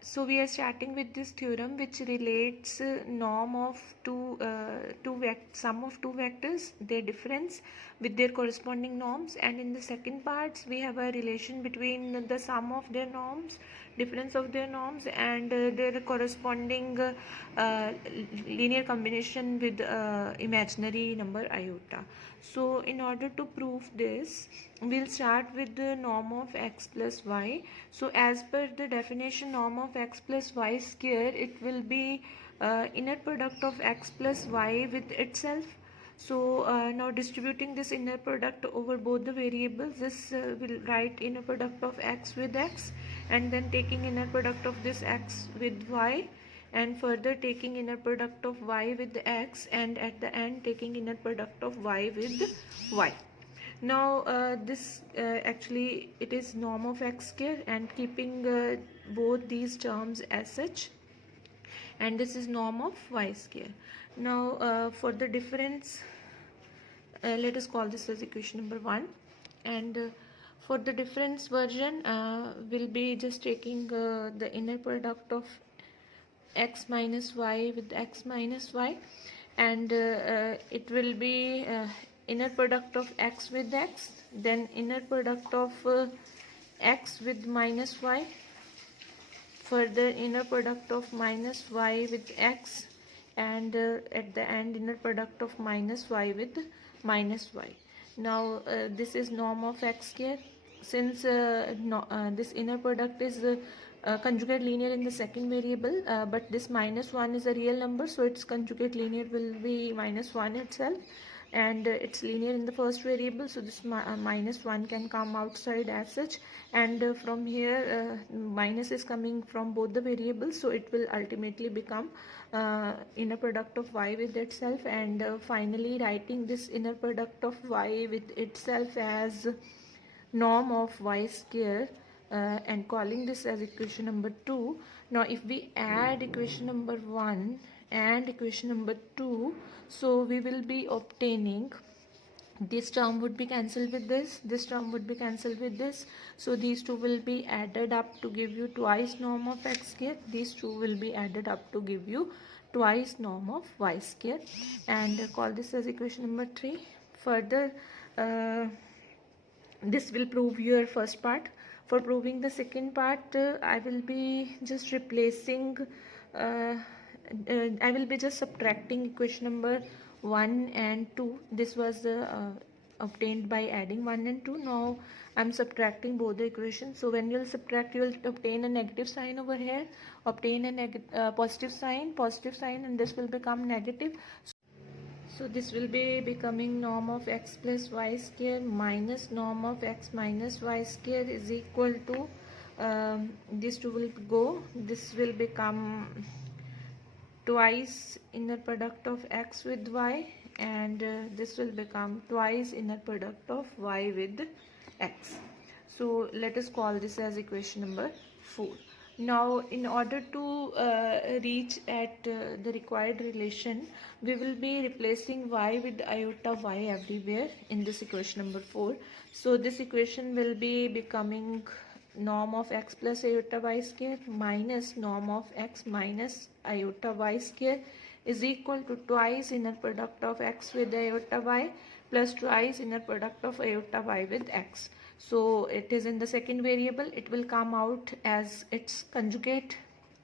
So we are starting with this theorem which relates norm of sum of two vectors, their difference with their corresponding norms, and in the second part we have a relation between the sum of their norms, difference of their norms, and their corresponding linear combination with imaginary number iota. So in order to prove this, we'll start with the norm of x plus y. So as per the definition, norm of x plus y square, it will be inner product of x plus y with itself. So now distributing this inner product over both the variables, this will write inner product of x with x, and then taking inner product of this x with y, and further taking inner product of y with x, and at the end taking inner product of y with y. Now this actually it is norm of x square, and keeping both these terms as such, and this is norm of y square. Now for the difference, let us call this as equation number 1, and for the difference version we'll be just taking the inner product of x minus y with x minus y, and it will be inner product of x with x, then inner product of x with minus y, further inner product of minus y with x, and at the end inner product of minus y with minus y. Now this is norm of x square. Since this inner product is conjugate linear in the second variable, but this minus 1 is a real number, so its conjugate linear will be minus 1 itself, and it's linear in the first variable, so this minus 1 can come outside as such, and from here minus is coming from both the variables, so it will ultimately become inner product of y with itself, and finally writing this inner product of y with itself as norm of y square, and calling this as equation number 2. Now if we add equation number 1 and equation number 2, so we will be obtaining, this term would be cancelled with this term would be cancelled with this, so these two will be added up to give you twice norm of x square, these two will be added up to give you twice norm of y square, and call this as equation number 3. Further this will prove your first part. For proving the second part, I will be just replacing I will be just subtracting equation number 1 and 2. This was obtained by adding 1 and 2. Now I'm subtracting both the equations. So when you'll subtract, you will obtain a negative sign over here, obtain a positive sign, and this will become negative. So this will be becoming norm of x plus y square minus norm of x minus y square is equal to, these two will go, this will become twice inner product of x with y, and this will become twice inner product of y with x. So let us call this as equation number 4. Now in order to reach at the required relation, we will be replacing y with iota y everywhere in this equation number 4. So this equation will be becoming norm of x plus iota y square minus norm of x minus iota y square is equal to twice inner product of x with iota y plus twice inner product of iota y with x. So it is in the second variable, it will come out as its conjugate,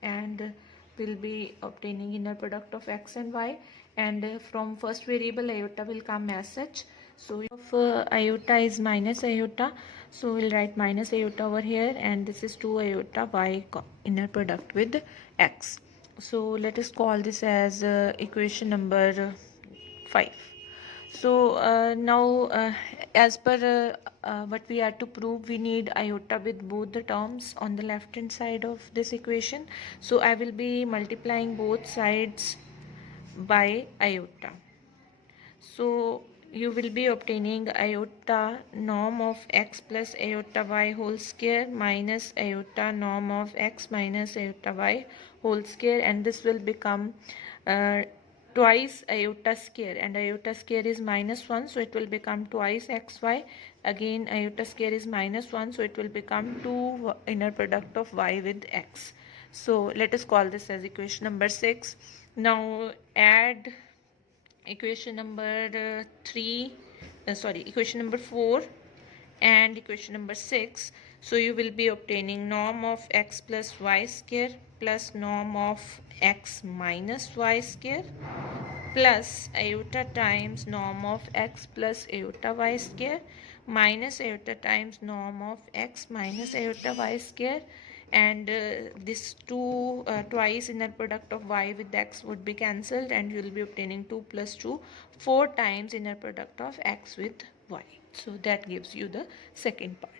and will be obtaining inner product of x and y, and from first variable iota will come as such. So if iota is minus iota, so we'll write minus iota over here, and this is 2 iota y inner product with x. So let us call this as equation number 5. So now as per what we are to prove, we need iota with both the terms on the left hand side of this equation. So I will be multiplying both sides by iota. So you will be obtaining iota norm of x plus iota y whole square minus iota norm of x minus iota y whole square, and this will become twice iota square, and iota square is minus 1, so it will become twice xy again iota square is -1, so it will become 2 inner product of y with x. So let us call this as equation number 6. Now add equation number equation number 4 and equation number 6. So you will be obtaining norm of x plus y square plus norm of x minus y square plus iota times norm of x plus iota y square minus iota times norm of x minus iota y square, and this twice inner product of y with x would be cancelled, and you will be obtaining 2 plus 2, 4 times inner product of x with y. So that gives you the second part.